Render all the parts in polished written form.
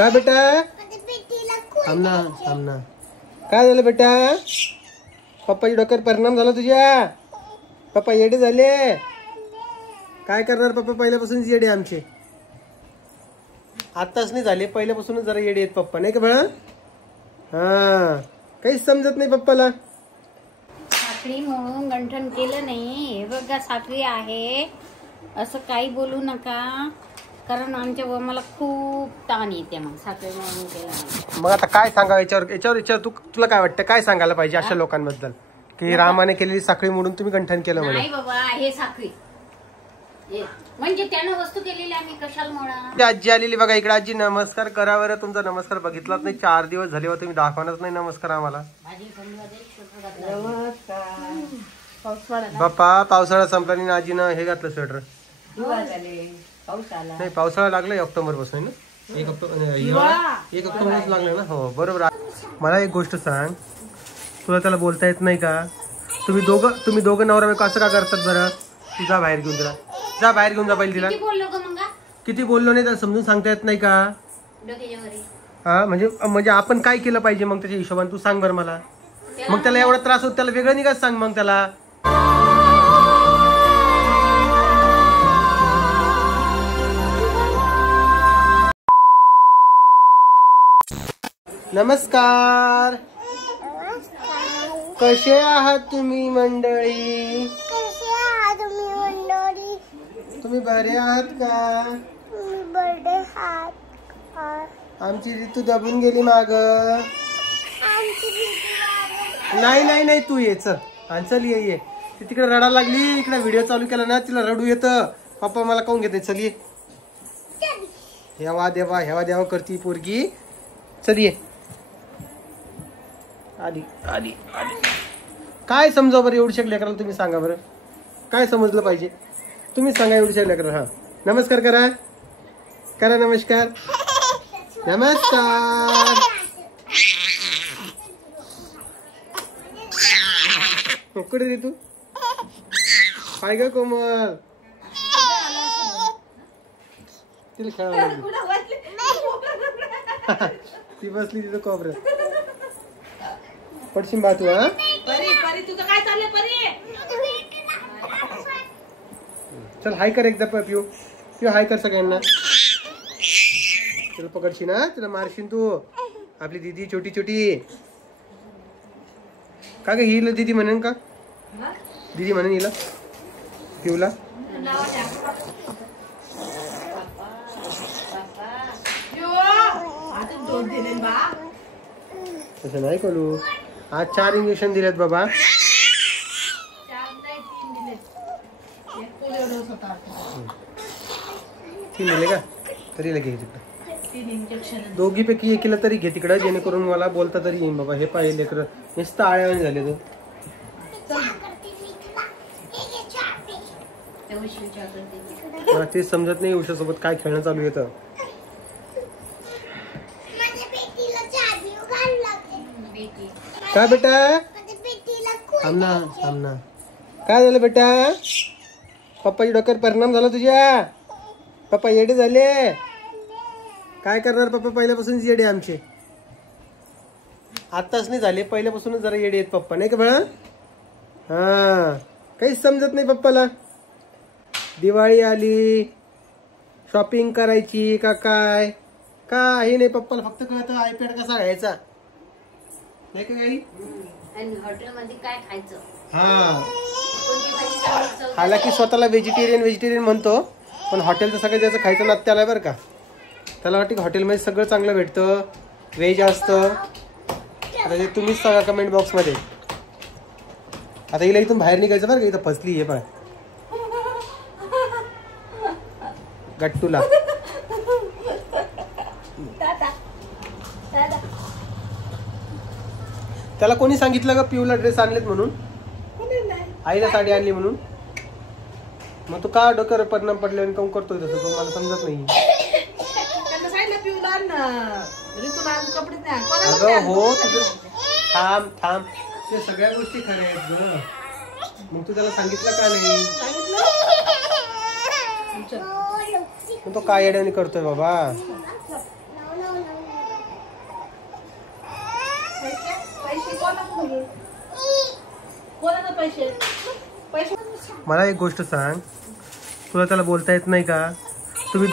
काय बेटा सामना सामना काय झालं बेटा? पप्पाच्या डोक्यावर परिणाम झाला तुझ्या? पप्पा येडे झाले? काय करणार पप्पा? पहिल्यापासूनच येडे आमचे, आताच नाही झाले, पहिल्यापासूनच जरा येडे आहेत पप्पा, नाही का बाळा? हा, काहीच समजत नाही पप्पाला. साखळी म्हणून गंठन केलं नाही, हे बघा साखळी आहे असं काही बोलू नका, कारण आमच्या मला खूप ताण येते मग साखळी म्हणून केलं नाही. मग आता काय सांगा याच्यावर तुला काय वाटतं? काय सांगायला पाहिजे अशा लोकांबद्दल की रामाने केलेली साखळी मोडून तुम्ही गंठन केलं म्हणे? नाही बाबा, हे साखळी म्हणजे त्यानं वस्तू केलेली आम्ही कशाला म्हणा. आजी आलेली बघा इकडे. आजी नमस्कार करा बरं. तुमचा नमस्कार बघितलाच नाही, 4 दिवस झाले, तुम्ही दाखवणारच नाही नमस्कार आम्हाला. बाप्पा पावसाळा संपला आणि आजीनं हे घातलं स्वेटर. नाही पावसाळा लागलाय ऑक्टोबर पासून ना, 1 ऑक्टोबरच लागलं ना. हो बरोबर. मला एक गोष्ट सांग, तुला त्याला बोलता येत नाही का? तुम्ही दोघं नवरा बायको असं का करतात बरं? तू जा बाहेर घेऊन, तिला जा बाहेर घेऊन जा पहिले तिला. किती बोललो नाही त्याला समजून सांगता येत नाही का? हा म्हणजे आपण काय केलं पाहिजे मग त्याच्या हिशोबाने तू सांग बरं मला. मग त्याला एवढा त्रास होत, त्याला वेगळं निघा सांग मग त्याला. नमस्कार, कसे आहात तुम्ही मंडळी? तुम्ही बरे आहात का? आमची ऋतू दबून गेली माग. नाही तू ये, चल ये. ती तिकडे रडायला लागली, इकडे व्हिडिओ चालू केला ना, तिला रडू येतं. पप्पा मला काऊन घेते? चल ये. हेवा देवा करती पोरगी. चल ये. आली. काय समजा बरं एवढी लेकराला? तुम्ही सांगा बरं, काय समजलं पाहिजे? तुम्ही सांगा एवढी लेकराला. हा, नमस्कार करा नमस्कार. कुठे रे तू? काय ग कोमल? तिला खेळा. ती बसली तिथं कोपऱ्यात. पडशील बा तू. हा चल हाय कर एकदा पिऊ हाय कर सगळ्यांना. तिला पकडशी ना, तिला मारशील तू. आपली दीदी छोटी का ग? हिला दीदी म्हणेन का? दीदी म्हणेन हिला पिऊला. तसं नाही करू. आज 4 इंजेक्शन दिलेत बाबा. दिले का? तरी लगे तिकडं दोघीपैकी एकीला तरी घे तिकडं, जेणेकरून मला बोलता तरी येईन बाबा. हे पाहिजे लेकर नुसतं आळ्यावानी झाले तो. मला तेच समजत नाही उषासोबत काय खेळणं चालू येतं. काय बेटा? सामना काय झालं बेटा? पप्पाच्या डोक्यावर परिणाम झाला तुझ्या? पप्पा येडे झाले? काय करणार पप्पा? पहिल्यापासूनच येडे आमचे, आताच नाही झाले, पहिल्यापासूनच जरा येडे आहेत पप्पा, नाही का बाळा? हा, काहीच समजत नाही पप्पाला. दिवाळी आली, शॉपिंग करायची का काय? काही नाही पप्पाला, फक्त कळतं आयपॅड कसा घ्यायचा, नाही का काही? आणि हॉटेलमध्ये काय खायचं. हा, हालाकी स्वतःला व्हेजिटेरियन म्हणतो, पण हॉटेलचं सगळं त्याचं खायचं नाद त्याला बरं का. त्याला वाटतं की हॉटेलमध्ये सगळं चांगलं भेटतं, व्हेज असतं. आता ते तुम्हीच सांगा कमेंट बॉक्समध्ये. आता हिला इथून बाहेर निघायचं बरं का, इथं फसली आहे पण गट्टूला. त्याला कोणी सांगितलं का पिऊला ड्रेस आणलेत म्हणून? आईला साडी आणली म्हणून? मग तू का डोक्यावर परिणाम पडले आणि काऊन करतोय तसं? तो मला समजत नाही. अगं हो, तुझं थांब ते सगळ्या गोष्टी खऱ्या आहेत ग. मग तू त्याला सांगितलं का नाही? तो काय येड्याने करतोय बाबा? कोणाला पैसे पैसे मला एक गोष्ट सांग, तुला त्याला बोलता येत नाही का? तुम्ही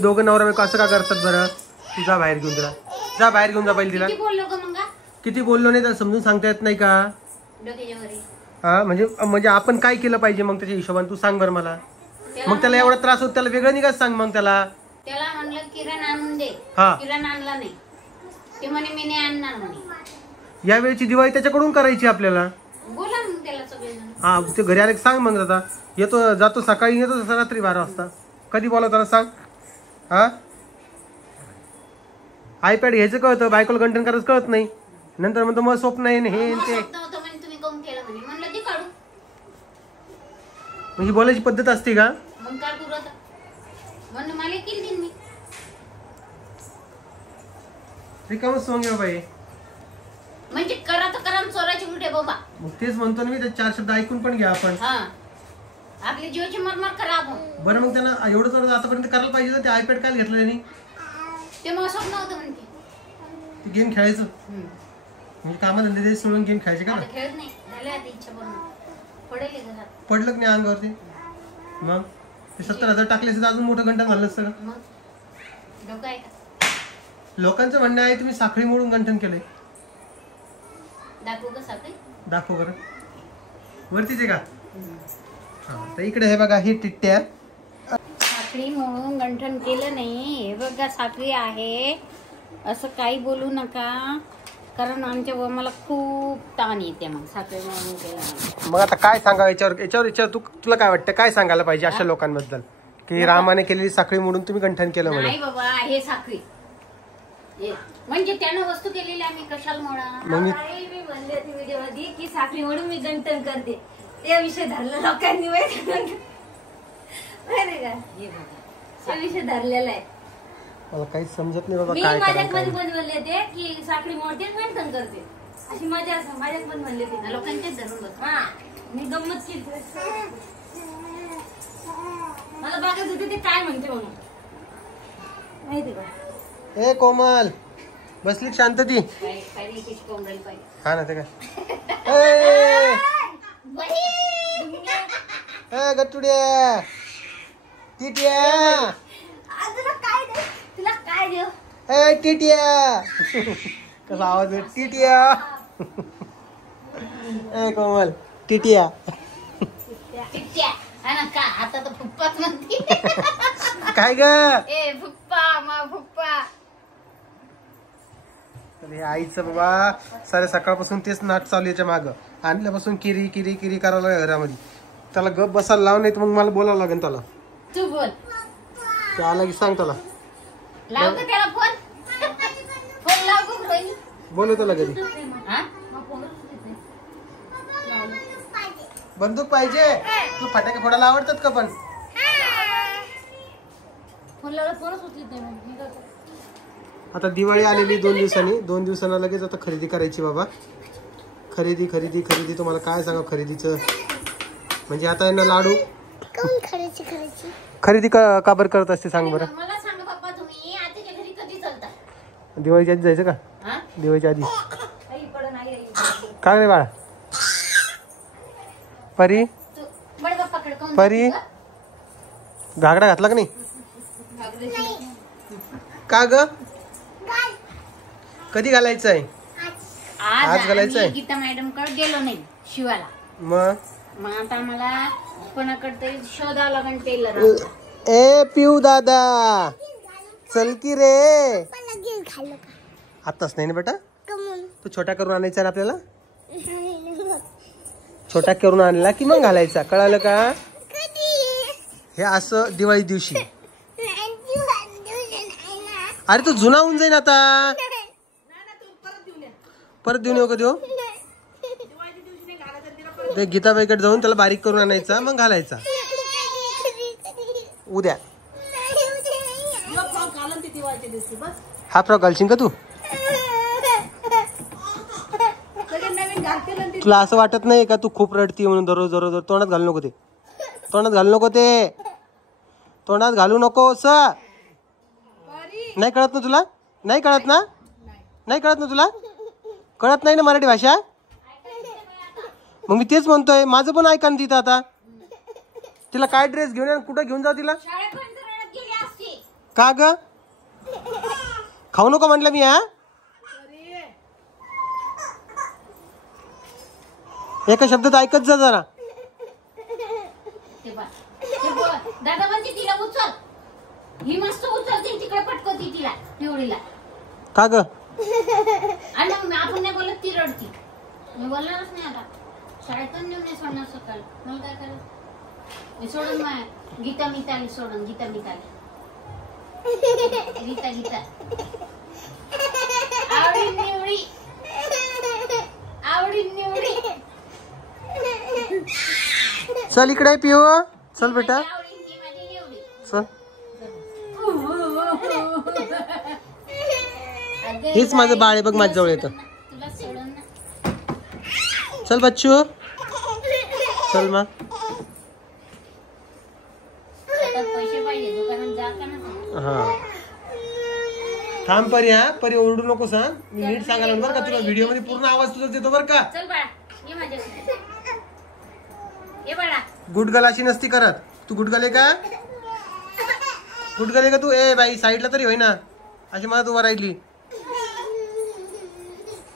दोघं नवरा बायको असं का करतात बरं? तू जा बाहेर घेऊन, तिला जा बाहेर घेऊन जा पहिले तिला. किती बोललो नाही त्याला समजून सांगता येत नाही का? हा म्हणजे आपण काय केलं पाहिजे मग त्याच्या हिशोबाने तू सांग बरं मला. मग त्याला एवढा त्रास होत, त्याला वेगळं नाही का सांग मग त्याला. त्याला म्हणलं किरण आणून दे, हा किरण आणला नाही, ते म्हणे मी नाही आणणार म्हणे. यावेळेची दिवाळी त्याच्याकडून करायची आपल्याला. बोला मग त्याला सगळेजण. हा ते घरी आले सांग मग आता येतो जातो, सकाळी येतो तसं रात्री 12 वाजता. कधी बोला त्याला सांग. हा आयपॅड घ्यायचं कळतं, बायकोला गंठन करायचं कळत नाही. नंतर म्हणतो मग स्वप्न आहे हे ते. तुम्ही कम केलं म्हणे, म्हणलं ते काढू. म्हणजे बोलायची पद्धत असते का? मग काय करू आता? म्हणून मला किती दिन मी रिकामच सोंग आहे बाई. म्हणजे करा तर करा, चोराची उलटे बाबा. मग तेच म्हणतो ना मी, ते 4 शब्द ऐकून पण घ्या आपण. हा आपली जीवाची मरमर करा आपण. बरं मग त्यांना एवढं तर आतापर्यंत करायला पाहिजे. ते आयपॅड काय घेतलं त्यांनी? ते मग स्वप्न होतं म्हणते ते गेम खेळायचं. म्हणजे कामाधंदे सोडून गेम खेळायचे का? खेळत नाही झाले आता इच्छा बनून पडेल घरात. पडलं नाही अंगावरती. मग ते 70,000 टाकले असते अजून मोठं गंठन घाललं असतं का? मग डोकं आहे का? लोकांचं म्हणणं आहे तुम्ही साखळी मोडून गंठन केलंय. दाखवू का साखळी? दाखव बरं. वरतीच आहे का? हा तर इकडे हे बघा, ही टिट्ट्या. साखळी म्हणून गंठन केलं नाही. हे बघा साखळी आहे, असं काही बोलू नका, कारण आमच्या मला खूप ताण येते मग साखळी म्हणून केलं. मग आता काय सांगा याच्यावर तुला काय वाटतं, काय सांगायला पाहिजे अशा लोकांबद्दल की रामाने केलेली साखळी मोडून तुम्ही गंठन केलं म्हणून? नाही बाबा, हे साखळी म्हणजे त्यानं वस्तू केलेली आम्ही कशाला मोडा. मग मी म्हणले होते व्हिडिओ मध्ये की साखळी म्हणून मी गंठन करते, त्या विषय धरला लोकांनी माहिती का? त्या विषय धरलेला आहे. मला काही समजत नाही बाबा मी काय माझ्यात करायचं. मध्ये म्हणले होते की साखळी मोडते गंठन करते, अशी मजा असं माझ्यात पण म्हणले होते लोकांचेच धरून बस. हा मी गंमत केली. मला बघायचं होते ते काय म्हणते म्हणून माहिती का? ए कोमल बसली शांत ती. हा ना ते काय गट्टुड्या टिट्या तुला काय देऊ? ए टिट्या कसा आवाज आहे टिट्या. ए कोमल टिट्या. आता तर फुप्पाच म्हणते. काय ग? ए फुप्पा मा फुप्पा. हे आईचं बाबा सारे सकाळपासून तेच नाट चालू याच्या मागं. आणल्यापासून किरी किरी किरी करायला लागला घरामध्ये. त्याला गप बसायला लाव, नाही तर मग मला बोलावं लागेल त्याला. तू बोल. ते आला की सांग त्याला. लाव का त्याला फोन? फोन लाव का रोहिणी? बोलव त्याला घरी. हा? बंदूक पाहिजे? तू फटाके फोडायला आवडतात का पण? फोन लावला फोनच उचलत नाही मग मी काय करू? आता दिवाळी आलेली 2 दिवसांनी. 2 दिवसांना लगेच आता खरेदी करायची बाबा. खरेदी खरेदी खरेदी. तुम्हाला काय सांगा खरेदीचं. म्हणजे आता यांना लाडू खरेदी का बरं करत असते सांग बरं. मला सांग बाप्पा, तुम्ही आत्याच्या घरी कधी चालता? दिवाळीच्या आधी जायचं का? हा? दिवाळीच्या आधी. आई पडन आई काय रे बाळा? परी तू बड बाप्पाकडे कोण परी घागरा घातला का नाही? का ग? कधी घालायचं आहे? आज घालायचं आहे. गीता मॅडम कडे गेलो नाही शिवाला. मग आता मला कोणाकडे शोधावं लागेल टेलर. ए पिऊ दादा चल की रे. आताच नाही ना बेटा, तू छोटा करून आणायचा ना आपल्याला. छोटा करून आणला की मग घालायचा, कळालं का? हे असं दिवाळी दिवशी. अरे तू जुना होऊन जाईन आता. परत देऊन येऊ का देऊ? ते गीताबाईकडे जाऊन त्याला बारीक करून आणायचा मग घालायचा उद्या. हा फ्रॉक घालशील का तू? तुला असं वाटत नाही का तू खूप रडती म्हणून दररोज दररोज? तोंडात घालू नको ते. तोंडात घालू नको ते. तोंडात घालू नकोस. नाही कळत ना तुला? नाही कळत ना? नाही कळत ना तुला? कळत नाही ना मराठी भाषा? मग मी तेच म्हणतोय, माझं पण ऐका ना तिथं आता. तिला काय ड्रेस घेऊन कुठं घेऊन जाऊ तिला? शाळेपर्यंत रडत गेली असती. का ग? खाऊ नको म्हटलं मी. हा एका शब्दात ऐकत जा जरा. दादा म्हणते तिला उचल, ही मस्त उचलते तिकडे पटकवती तिला पिवळीला. का ग? आणि मग आपण नाही बोलत ती रडती. मी बोलणारच नाही आता. शाळेतून नेऊन नाही सोडणार सकाळी. मग काय करायचं? मी सोडून गीता मिताली सोडून. गीता मिताली गीता गीता आवडी निवडी आवडी निवडी. चल इकडे पिओ. चल बेटा आवडी माझी निवडी. चल. हेच माझं बाळ आहे बघ, माझ्या जवळ येतं. तुला सोडून ना. चल बच्चू चल मग. पैसे पाहिजे दुकानात जा का ना. हा थांब परी. हा परी ओरडू नको सांग. मी नीट सांगायला बरं का तुला. व्हिडिओ मध्ये पूर्ण आवाज तुझा देतो बरं का. चल बाळा ये माझ्या. ये बाळा. गुडगल अशी नसती करत. तू गुडगल आहे का? गुडगल आहे का तू? ए बाई साईडला तरी होईना. अशी मला उभा राहिली.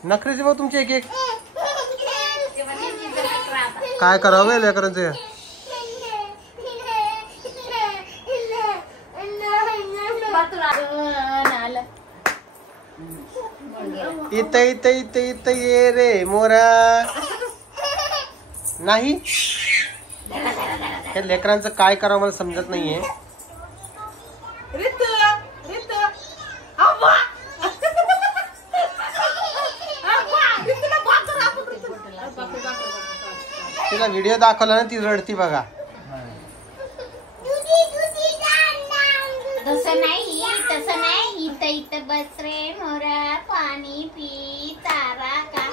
नखरेचे मग तुमचे एक एक. काय करावं लेकरांचे. इथं इथं इथं इथं ये रे मोरा. नाही हे लेकरांचं काय करावं मला समजत नाहीये. तिला व्हिडिओ दाखवला ना ती रडती बघा. तसं नाही तसं नाही. इथं इथं बस रे मोरा पाणी पी चारा का.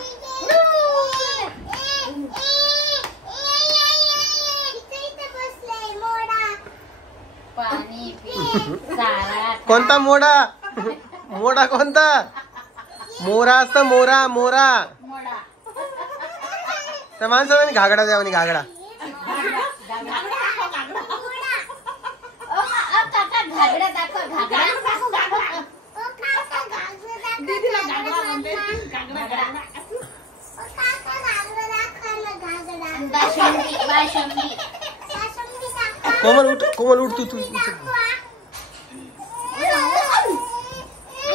पाणी पी चारा. कोणता मोडा? मोडा कोणता? मोरा असतं मोरा. मोरा मोडा. त्या माणसाला घागडा द्यावा. घागडा घागडा दाखव. घागडा कोमल उठ. कोमल उठ तू.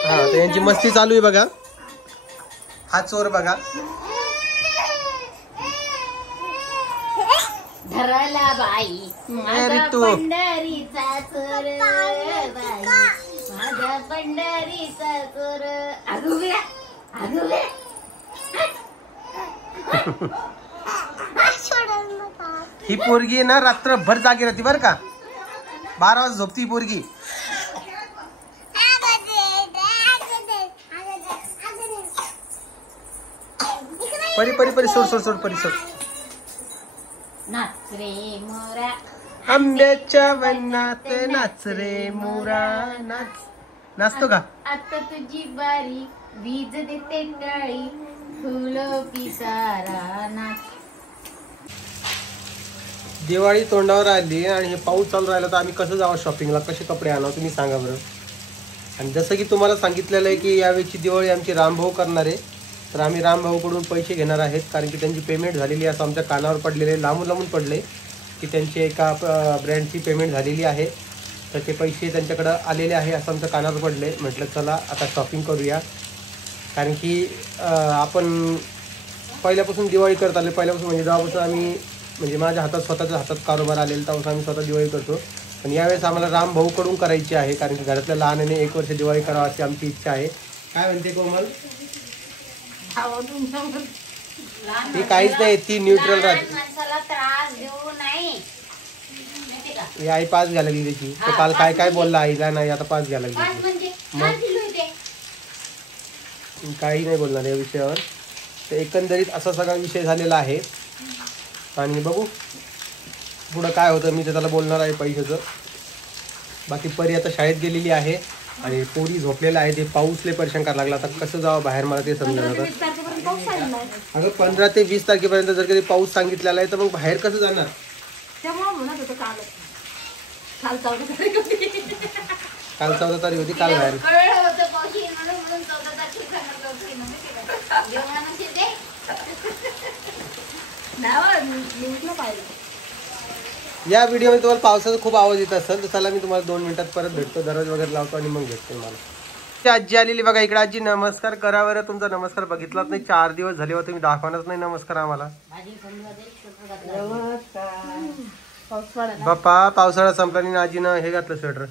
हा तर यांची मस्ती चालू आहे बघा. हा चोर बघा. धराला बाई माझा पंढरीचा चोर बाई माझा पंढरीचा चोर. अगुव्या अगुव्या. ही पोरगी ना रात्रभर जागी राहते बर का. 12 वाजता झोपती ही पोरगी. परी परी परी सोड सोड सोड परी सोड. नाच रे मोरा आंब्याच्या वनात नाच रे मोरा. नाचतो का? आता तुझी बारी वीज देते टाळी फुलं पिसारा नाच. दिवाळी तोंडावर आली आणि हे पाऊस चालू राहिला तर आम्ही कसं जावं शॉपिंगला. कसे कपडे आणावं तुम्ही सांगा बरं. आणि जसं की तुम्हाला सांगितलेलं आहे की यावेळीची दिवाळी आमची रामभाऊ करणार आहे. तर आम्ही रामभाऊकडून पैसे घेणार आहेत. कारण की त्यांची पेमेंट झालेली असं आमच्या कानावर पडलेले लांबून लांबून पडले की त्यांची एका ब्रँडची पेमेंट झालेली आहे. तर ते पैसे त्यांच्याकडं आलेले आहे असं आमच्या कानावर पडले. म्हटलं चला आता शॉपिंग करूया. कारण की आपण पहिल्यापासून दिवाळी करत आले. पहिल्यापासून म्हणजे जेव्हापासून आम्ही म्हणजे माझ्या हातात स्वतःच्या हातात कारोबार आलेला तेव्हा आम्ही स्वतः दिवाळी करतो. पण यावेळेस आम्हाला रामभाऊकडून करायची आहे. कारण की घरातल्या लहानाने 1 वर्ष दिवाळी करावा अशी आमची इच्छा आहे. काय म्हणते कोमल? ती काहीच नाही. ती न्यूट्रल राहते. माणसाला त्रास देऊ नाही. ही आई पास घ्यायला लागली त्याची. तो काल काय काय बोलला आईला. नाही आता पास घ्यायला लागली. म्हणजे काही नाही बोलणार या विषयावर. तर एकंदरीत असा सगळा विषय झालेला आहे. आणि बघू पुढं काय होतं. मी तर त्याला बोलणार आहे पैशाचं. बाकी परी आता शाळेत गेलेली आहे आणि पोरी झोपलेला आहे. ते पाऊसले परेशान करायला लागला. आता कसं जावं बाहेर मला ते समजलं. पाऊस सांगितलाय. अगं 15 ते 20 तारखेपर्यंत जर कधी पाऊस सांगितलेला आहे तर मग बाहेर कसं जाणार? त्यामुळे म्हणत होतं काल 14 तारीख होती. काल 14 तारीख होती, काल बाहेर. कळलं होतं पाऊस येणार म्हणून 14 तारखेला सांगत होते ना. जेवणामध्ये ते न्यूजला पाहिलं. या व्हिडिओमध्ये तुम्हाला पावसाचा खूप आवाज येत असेल तर चला मी तुम्हाला 2 मिनिटात परत भेटतो, दरवाजा वगैरे लावतो आणि मग भेटतो मला. ती आजी आलेली बघा इकडे. आजी नमस्कार करा बरं. तुमचा नमस्कार बघितलाच नाही, 4 दिवस झाले होते, तुम्ही दाखवणारच नाही नमस्कार आम्हाला. बाप्पा पावसाळा संपला आणि आजीनं हे घातलं स्वेटर.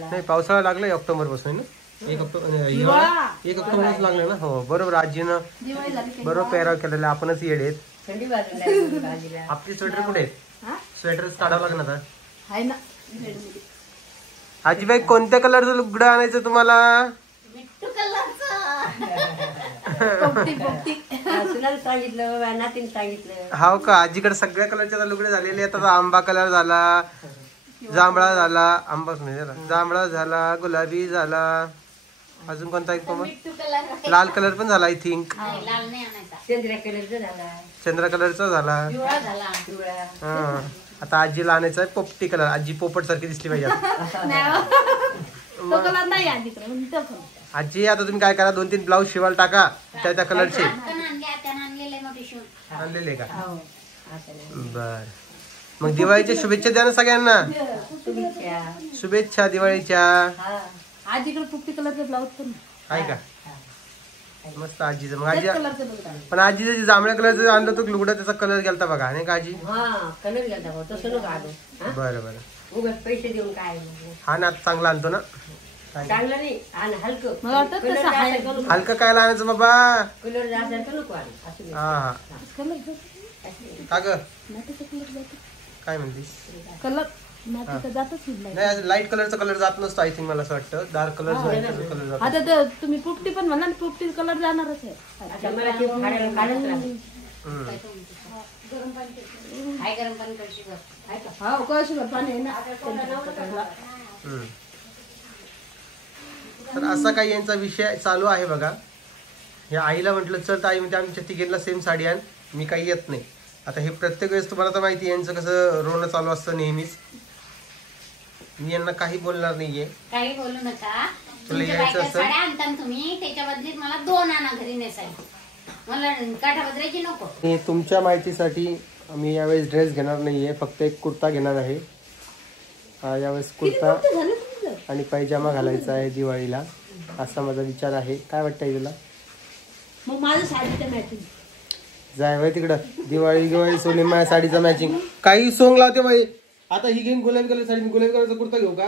नाही पावसाळा लागलाय ऑक्टोबर पासून ना. 1 ऑक्टोबरच लागलं ना. हो बरोबर, आजीनं बरोबर पेराव केलेला. आपणच येडे आहेत. आपली स्वेटर कुठे आहेत? स्वेटर काढावं लागणार आता. आजीबाई कोणत्या कलरचं लुगडं आणायचं तुम्हाला? मिट्टू कलरचं. हाव का? आजीकडे सगळ्या कलरचे लुगडे झालेले आहेत. आता आंबा कलर झाला, जांभळा झाला, आंबाच नाही झाला, जांभळा झाला, गुलाबी झाला, अजून कोणता एक मिट्टू कलर. लाल कलर पण झाला आय थिंक. लाल नाही आणायचा. चंद्र कलरचा झाला. पिवळा झाला. हा आता आजीला आणायचा आहे पोपटी कलर. आजी पोपट सारखी दिसली पाहिजे. आजी आता तुम्ही काय करा, 2-3 ब्लाऊज शिवायला टाका त्या कलरचे. आणलेले का? बर, मग दिवाळीच्या शुभेच्छा द्या ना सगळ्यांना. शुभेच्छा दिवाळीच्या. आजीकडे पोपटी कलरचे ब्लाऊज पण आहे का? मस्त आजीचं. मग आजी पण आजीचं जे जांभळ्या कलरचं आणलं तो लुगडा त्याचा कलर गेलता बघा नाही का आजी? बरं बरं. पैसे देऊन काय हा ना चांगला आणतो ना. चांगलं नाही आणि हलकं. हलकं काय आणायचं बाबा? कलर हा का ग? काय म्हणतीस? कलर जातच नाही, लाईट कलरचा कलर जात नसतो आय थिंक. मला असं वाटतं डार्क कलर कलर जातो. आता तुम्ही पोपटी पण म्हणा, पोपटी कलर जाणारच आहे. तर असा काही यांचा विषय चालू आहे बघा. या आईला म्हटलं चल तर आई म्हणजे आमच्या तिघींना सेम साडी आण, मी काही येत नाही. आता हे प्रत्येक वेळेस तुम्हाला तर माहिती यांचं कसं रोणं चालू असतं नेहमीच. मी यांना काही बोलणार नाहीये. काही बोलू नका. तुला यायचं असेल साड्या आणता तुम्ही, त्याच्या बदलीत मला 2 आणा घरी नेसायला. मला काठापदराची नको. तुमच्या माहितीसाठी मी यावेळेस ड्रेस घेणार नाहीये, फक्त एक कुर्ता घेणार आहे. यावेळेस कुर्ता आणि पैजामा घालायचा आहे दिवाळीला, असा माझा विचार आहे. काय वाटतंय तुला? मग माझं साडीचं मॅचिंग जाय बाई तिकडं. दिवाळी सोनी माझ्या साडीचा मॅचिंग काही सोंग लावते बाई. आता ही घेईन गुलाबी कलर साडी, गुलाबी कलरचा कुर्ता घेऊ का?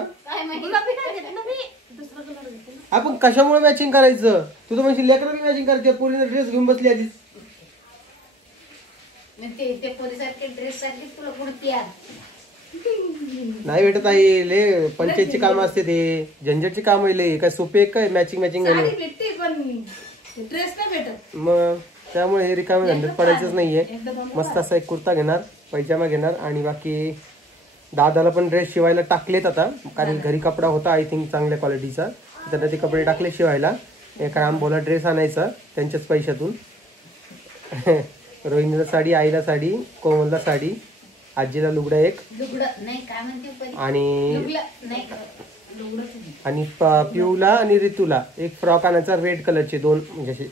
आपण कशामुळे मॅचिंग करायचं? तू तर म्हणजे लेकरांनी मॅचिंग करायची. पोरीने ड्रेस घेऊन बसली आधीच. नाही भेटत आहे. ले पंचायतची काम असते ते, झंझटची काम आहे. काय सोपे काय मॅचिंग मॅचिंग मग त्यामुळे हे रिकामे झंझट पडायचंच नाहीये. मस्त असा एक कुर्ता घेणार, पैजामा घेणार आणि बाकी दादाला पण ड्रेस शिवायला टाकलेत आता, कारण घरी कपडा होता आय थिंक चांगल्या क्वालिटीचा. त्यांना ते कपडे टाकले शिवायला. एक रामबोला ड्रेस आणायचा त्यांच्याच पैशातून. रोहिणीला साडी, आईला साडी, कोमलला साडी, आजीला लुगडा एक आणि पिऊला आणि ऋतूला एक फ्रॉक आणायचा रेड कलरचे 2 म्हणजे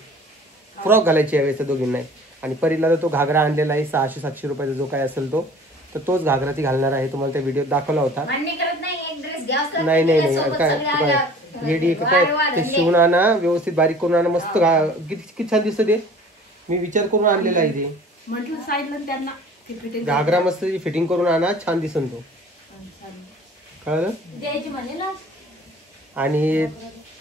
फ्रॉक घालायचे यावेळेस दोघींना. आणि परीला तर तो घागरा आणलेला आहे 600-700 रुपयाचा जो काय असेल तो, तर तोच घागरा ती घालणार आहे. तुम्हाला त्या व्हिडिओ दाखवला होता. नाही काय लेडी काय ते शिवून आणा, व्यवस्थित बारीक करून आणा. मस्त किती छान दिसत ते. मी विचार करून आणलेला आहे ते. घागरा मस्त फिटिंग करून आणा, छान दिसन तो. कळलं? आणि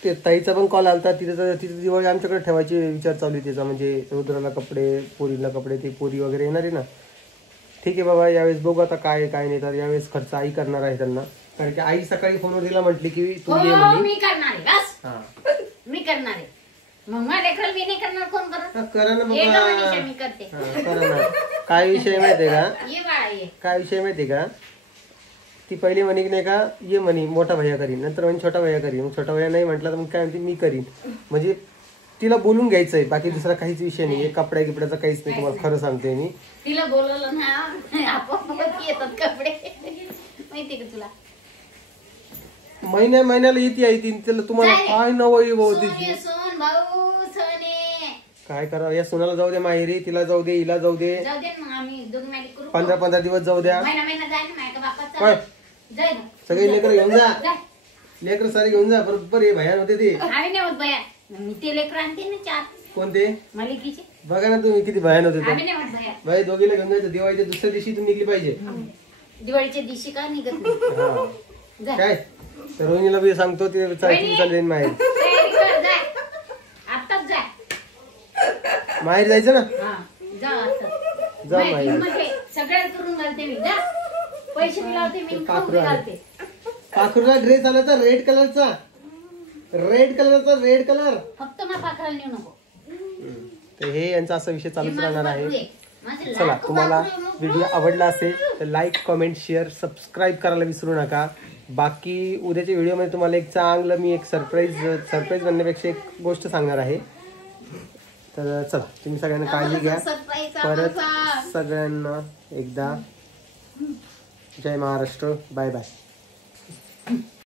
ते ताईचा पण कॉल आलता. तिथे दिवाळी आमच्याकडे ठेवायची विचार चालू आहे त्याचा. म्हणजे रुद्राला कपडे, पोरीला कपडे, ते पोरी वगैरे येणार आहे ना. ठीक आहे बाबा, यावेळेस बघू आता काय काय नाही. तर यावेळेस खर्च आई करणार आहे त्यांना. कारण की आई सकाळी फोनवर तिला म्हटली की तू ये म्हणे. मी करणार आहे बस. मी करणार आहे. मग मला मी नाही करणार, कोण करणार? करा ना बाबा, मी करते. करा ना. काय विषय माहितीये का? काय विषय माहितीये का? ती पहिली म्हणे की नाही का, ये म्हणे मोठा भैया करीन, नंतर म्हणे छोटा भैया करीन. मग छोटा भैया नाही म्हटला तर मग काय म्हणते मी करीन. म्हणजे तिला बोलून घ्यायचंय, बाकी दुसरा काहीच विषय नाही. कपड्या गिपड्याचा काहीच नाही, तुम्हाला खरं सांगते मी. तिला बोलवलं ना आपोआप येतात कपडे, माहिती का तुला. महिन्याला येते आई ती. तिला तुम्हाला काय नवं होती सोन भाऊ सोने काय करा. या सोनाला जाऊ दे माहेरी, तिला जाऊ दे, हिला जाऊ दे. जाऊ दे ना, आम्ही दोघं मॅरिज करू. 15 दिवस जाऊ द्या. महिना जाय ना माझ्या बापाचा. काय जाय ना सगळे लेकर घेऊन जा, जाय. लेकर सारे घेऊन जा. बरोबर हे भयान होते ते. आम्ही नाही होत बया, मी ते लेकर आणते ना 4 कोणते मालिकीचे. बघा ना तुम्ही किती भयान होते ते. आम्ही नाही होत बया. बाई दोघीला घेऊन जायचं. दिवाळीच्या दुसऱ्या दिवशी तुम्ही निघली पाहिजे. दिवाळीच्या दिवशी का निघत नाही. हा जाय. काय तर रोहिणीला बी सांगतो ते चालले माहेर. तयारी कर, जाय. आत्ताच जाय. माहेर जायचं ना. हा जा आता. जा माझ्या माहेर. किंमत सगळ्यात करून घालते मी. जा पैसे मी लावते, मी खाऊ पाखरू आहे. घालते. पाखरूला ड्रेस आणायचा रेड कलरचा, रेड कलर. फक्त मला पाखराला नेऊ नको. तर हे यांचा असा विषय हे चालूच माझं राहणार पाखरू आहे. आहे. माझं चला लाडकं तुम्हाला पाखरू आहे मग. व्हिडिओ आवडला असेल तर लाईक कमेंट शेअर सबस्क्राईब करायला विसरू नका. बाकी उद्याच्या व्हिडिओमध्ये तुम्हाला एक चांगलं मी एक सरप्राईज म्हणण्यापेक्षा एक गोष्ट सांगणार आहे. तर चला तुम्ही सगळ्यांना काळजी घ्या. सरप्राईज परत आम्हाला. सगळ्यांना एकदा जय महाराष्ट्र. Bye bye.